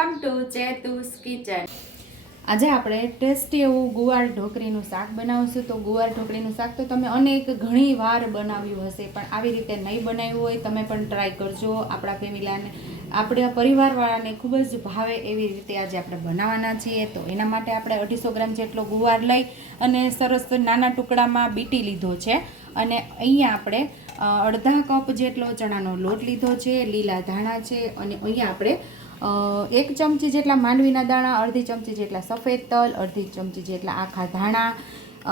Welcome to ચેતુસ kitchen. આજે આપણે tasty એવું ગુવાર ઢોકળીનું શાક બનાવશું। તો ગુવાર ઢોકળીનું શાક તો તમે ઘણી વાર બનાવ્યું હશે, પણ આવી રીતે નહીં બનાવ્યું હોય તમે પણ ટ્રાય કરજો। આપણા ફેમિલીને, આપણા પરિવારવાળાને ખૂબ જ ભાવે એવી રીતે આજે આપણે બનાવવાના છીએ। તો એના માટે આપણે 250 ગ્રામ જેટલો ગુવાર લઈ અને સરસ નાના ટુકડામાં બીટી લીધો છે। અને અહીંયા આપણે અડધા કપ જેટલો ચણાનો લોટ લીધો છે, લીલા ધાણા છે, અને અહીંયા આપણે 1 ચમચી જેટલા માંડવીના દાણા, અડધી ચમચી જેટલા સફેદ તલ, અડધી ચમચી જેટલા આખા ધાણા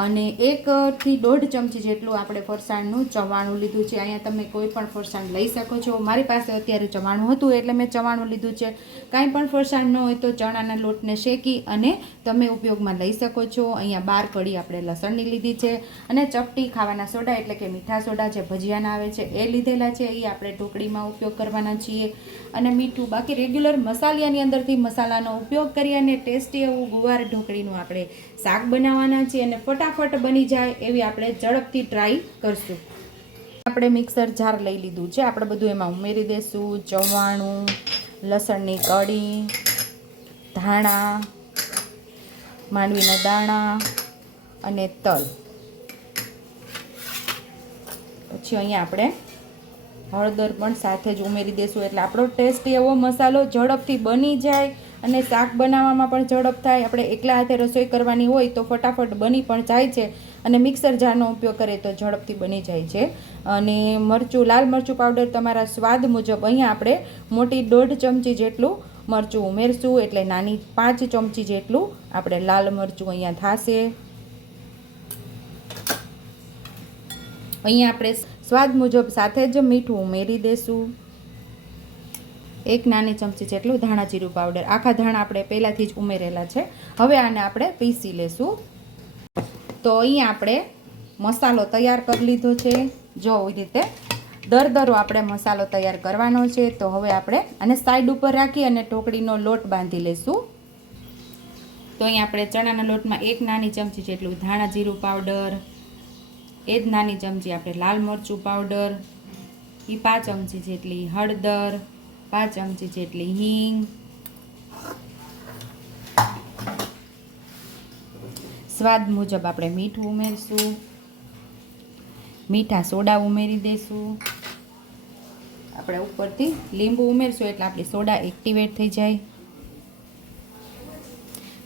અને 1 થી 1.5 ચમચી જેટલું આપણે ફરસાણનું ચવાણું લીધું છે। અહીંયા તમે કોઈ પણ ફરસાણ લઈ શકો છો। મારી પાસે અત્યારે ચવાણું હતું એટલે મેં ચવાણું લીધું છે। કાંઈ પણ ફરસાણ ન હોય તો ચણાના લોટને શેકી અને તમે ઉપયોગમાં લઈ શકો છો। અહીંયા 12 કળી આપણે લસણની લીધી છે અને ચપટી ખાવાના સોડા એટલે કે મીઠા સોડા જે ભજીયાના આવે છે એ લીધેલા છે। એ આપણે ઢોકળીમાં ઉપયોગ કરવાના છીએ। અને મીઠું, બાકી રેગ્યુલર મસાલાની અંદરથી મસાલાનો ઉપયોગ કરી અને ટેસ્ટી એવું ગુવાર ઢોકળીનું આપણે શાક બનાવવાના છીએ અને ફટાફટ બની જાય એવી આપણે ઝડપથી ટ્રાય કરશું। આપણે મિક્સર જાર લઈ લીધું છે, આપણે બધું એમાં ઉમેરી દઈશું। ચવાણું, લસણની કળી, ધાણા, માંડવીના દાણા અને તલ, પછી અહીંયા આપણે હળદર પણ સાથે જ ઉમેરી દઈશું એટલે આપણો ટેસ્ટી એવો મસાલો ઝડપથી બની જાય અને શાક બનાવવામાં પણ ઝડપ થાય। આપણે એકલા હાથે રસોઈ કરવાની હોય તો ફટાફટ બની પણ જાય છે અને મિક્સર જારનો ઉપયોગ કરીએ તો ઝડપથી બની જાય છે। અને મરચું, લાલ મરચું પાવડર તમારા સ્વાદ મુજબ, અહીંયા આપણે મોટી 1.5 ચમચી જેટલું મરચું ઉમેરશું એટલે નાની 5 ચમચી જેટલું આપણે લાલ મરચું અહીંયા થશે। અહીંયા આપણે સ્વાદ મુજબ સાથે જ મીઠું ઉમેરી દઈશું। 1 નાની ચમચી જેટલું ધાણા જીરું પાવડર, આખા ધાણા આપણે પહેલાંથી જ ઉમેરેલા છે। હવે આને આપણે પીસી લેશું। તો અહીંયા આપણે મસાલો તૈયાર કરી લીધો છે। જો એ રીતે દરદરો આપણે મસાલો તૈયાર કરવાનો છે। તો હવે આપણે આને સાઈડ ઉપર રાખી અને ઢોકળીનો લોટ બાંધી લઈશું। તો અહીંયા આપણે ચણાના લોટમાં 1 નાની ચમચી જેટલું ધાણા જીરું પાવડર, 1 નાની ચમચી આપણે લાલ મરચું પાવડર, 5 ચમચી જેટલી હળદર, 5 ચમચી જેટલી હિંગ, સ્વાદ મુજબ આપણે મીઠું ઉમેરશું, મીઠા સોડા ઉમેરી દઈશું। આપણે ઉપરથી લીંબુ ઉમેરશું એટલે આપણી સોડા એક્ટિવેટ થઈ જાય।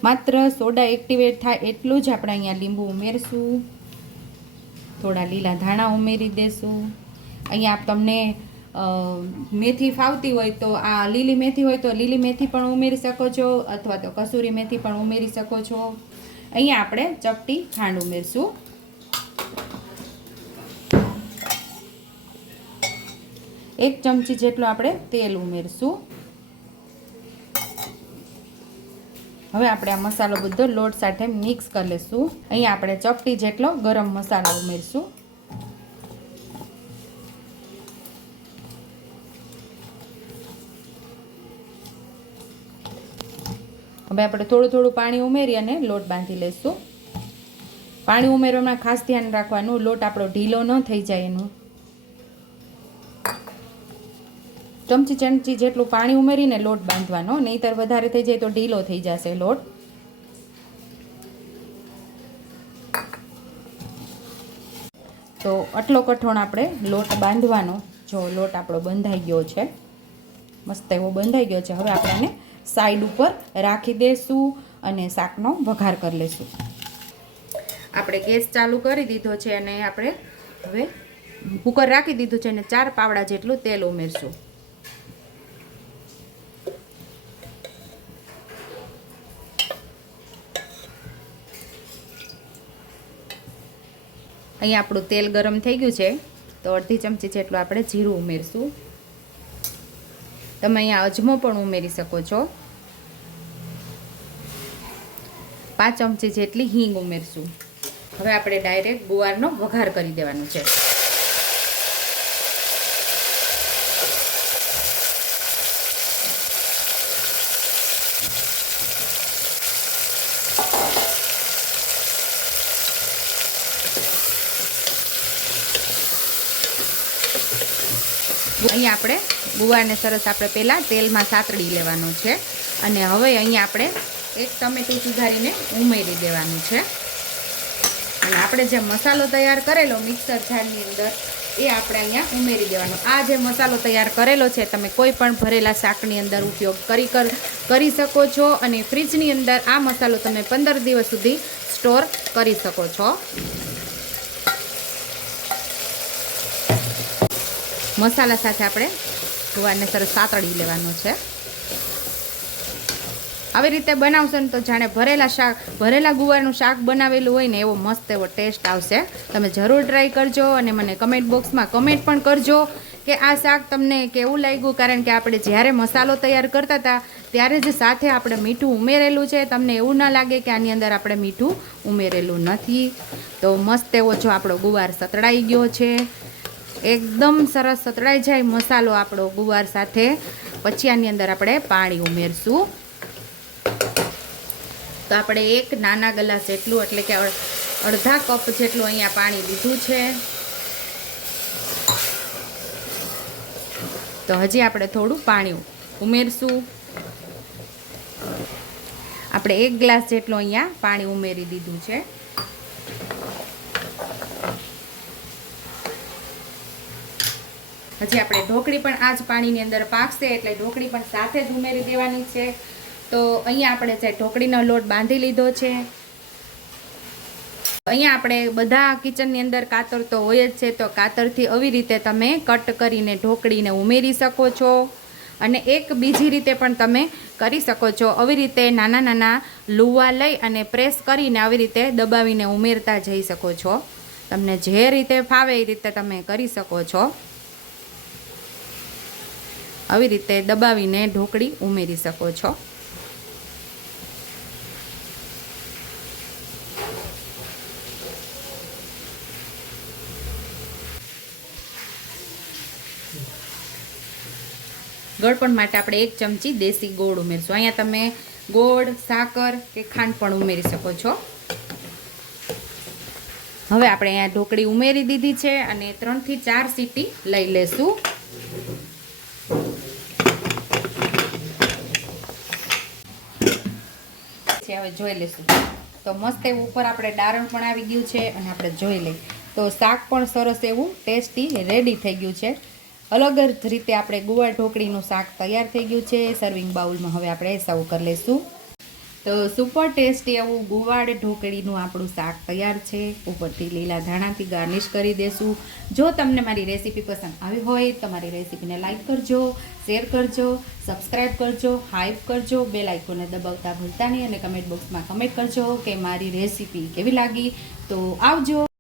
માત્ર સોડા એક્ટિવેટ થાય એટલું જ આપણે અહીંયા લીંબુ ઉમેરશું। થોડા લીલા ધાણા ઉમેરી દઈશું। અહીંયા તમને મેથી ફાવતી હોય તો આ લીલી મેથી હોય તો લીલી મેથી પણ ઉમેરી શકો છો, અથવા તો કસૂરી મેથી પણ ઉમેરી શકો છો। અહીંયા આપણે ચપટી ખાંડ ઉમેરશું। એક ચમચી જેટલું આપણે તેલ ઉમેરશું। હવે આપણે આ મસાલો બધો લોટ સાથે મિક્સ કરી લઈશું। અહીંયા આપણે ચપટી જેટલો ગરમ મસાલો ઉમેરશું। હવે આપણે થોડું થોડું પાણી ઉમેરી અને લોટ બાંધી લઈશું। પાણી ઉમેરવામાં ખાસ ધ્યાન રાખવાનું, લોટ આપણો ઢીલો ન થઈ જાય એનું। ચમચી જેટલું પાણી ઉમેરીને લોટ બાંધવાનો, નહીંતર વધારે થઈ જાય તો ઢીલો થઈ જશે લોટ। તો આટલો કઠોળ આપણે લોટ બાંધવાનો। જો લોટ આપણો બંધાઈ ગયો છે, મસ્ત એવો બંધાઈ ગયો છે। હવે આપણે આને સાઈડ ઉપર રાખી દઈશું અને શાકનો વઘાર કરી લઈશું। આપણે ગેસ ચાલુ કરી દીધો છે અને આપણે હવે કુકર રાખી દીધું છે અને 4 પાવડા જેટલું તેલ ઉમેરશું। અહીંયા આપણું તેલ ગરમ થઈ ગયું છે તો અડધી ચમચી જેટલું આપણે જીરું ઉમેરશું। તમે અહીંયા અજમો પણ ઉમેરી શકો છો। 5 ચમચી જેટલી હિંગ ઉમેરશું। હવે આપણે ડાયરેક્ટ ગુવારનો વઘાર કરી દેવાનો છે। અહીંયા આપણે ગુવારને સરસ આપણે પહેલાં તેલમાં સાતળી લેવાનો છે અને હવે અહીંયા આપણે એક ટમેટું સુધારીને ઉમેરી દેવાનું છે અને આપણે જે મસાલો તૈયાર કરેલો મિક્સર જારની અંદર એ આપણે અહીંયા ઉમેરી દેવાનો. આ જે મસાલો તૈયાર કરેલો છે તમે કોઈ પણ ભરેલા શાકની અંદર ઉપયોગ કરી શકો છો અને ફ્રીજની અંદર આ મસાલો તમે 15 દિવસ સુધી સ્ટોર કરી શકો છો. મસાલા સાથે આપણે ગુવારને સરસ સાતળી લેવાનો છે. આવી રીતે બનાવશો ને તો જાણે ભરેલા ગુવારનું શાક બનાવેલું હોય ને એવો મસ્ત એવો ટેસ્ટ આવશે. તમે જરૂર ટ્રાય કરજો અને મને કમેન્ટ બોક્સમાં કમેન્ટ પણ કરજો કે આ શાક તમને કેવું લાગ્યું. કારણ કે આપણે જ્યારે મસાલો તૈયાર કરતા હતા ત્યારે જ સાથે આપણે મીઠું ઉમેરેલું છે. તમને એવું ના લાગે કે આની અંદર આપણે મીઠું ઉમેરેલું નથી. તો મસ્ત એવો જો આપણો ગુવાર સતળાઈ ગયો છે. એકદમ સરસ સતળાઈ જાય મસાલો આપણો ગુવાર સાથે. પછી આની અંદર આપણે પાણી ઉમેરશું. તો આપણે એક નાના ગ્લાસ જેટલું એટલે કે અડધા કપ જેટલું અહીંયા પાણી લીધું છે. તો હજી આપણે થોડું પાણી ઉમેરશું. આપણે 1 ગ્લાસ જેટલું અહીંયા પાણી ઉમેરી દીધું છે. હજી આપણે ઢોકળી પણ આ જ પાણીની અંદર પાકશે એટલે ઢોકળી પણ સાથે જ ઉમેરી દેવાની છે. તો અહીંયા આપણે જે ઢોકળીનો લોટ બાંધી લીધો છે. અહીંયા આપણે બધા કિચનની અંદર કાતર તો હોય જ છે. તો કાતરથી આવી રીતે તમે કટ કરીને ઢોકળીને ઉમેરી શકો છો અને એક બીજી રીતે પણ તમે કરી શકો છો. આવી રીતે નાના નાના લુવા લઈ અને પ્રેસ કરીને આવી રીતે દબાવીને ઉમેરતા જઈ શકો છો. તમને જે રીતે ફાવે એ રીતે તમે કરી શકો છો. આવી રીતે દબાવીને ઢોકળી ઉમેરી શકો છો. ગળપણ માટે આપણે 1 ચમચી દેશી ગોળ ઉમેરશું. અહીંયા તમે ગોળ, સાકર કે ખાંડ પણ ઉમેરી શકો છો. હવે આપણે અહીંયા ઢોકળી ઉમેરી દીધી છે અને 3 થી 4 સીટી લઈ લેશું. હવે જોઈ લેશું તો મસ્ત એવું ઉપર આપણે ડારણ પણ આવી ગયું છે અને આપણે જોઈ લઈએ તો શાક પણ સરસ એવું ટેસ્ટી રેડી થઈ ગયું છે. અલગ જ રીતે આપણે ગુવાર ઢોકળીનું શાક તૈયાર થઈ ગયું છે. સર્વિંગ બાઉલમાં હવે આપણે સર્વ કરી લઈશું. તો સુપર ટેસ્ટી એવું ગુવાર ઢોકળીનું આપણું શાક તૈયાર છે. ઉપરથી લીલા ધાણાથી ગાર્નિશ કરી દેશું. જો તમને મારી રેસીપી પસંદ આવી હોય તો મારી રેસીપીને લાઈક કરજો, શેર કરજો, સબસ્ક્રાઈબ કરજો, હાઈપ કરજો, બેલ આઇકોનને દબાવતા ભૂલતા નહીં અને કમેન્ટ બોક્સમાં કમેન્ટ કરજો કે મારી રેસીપી કેવી લાગી. તો આવજો.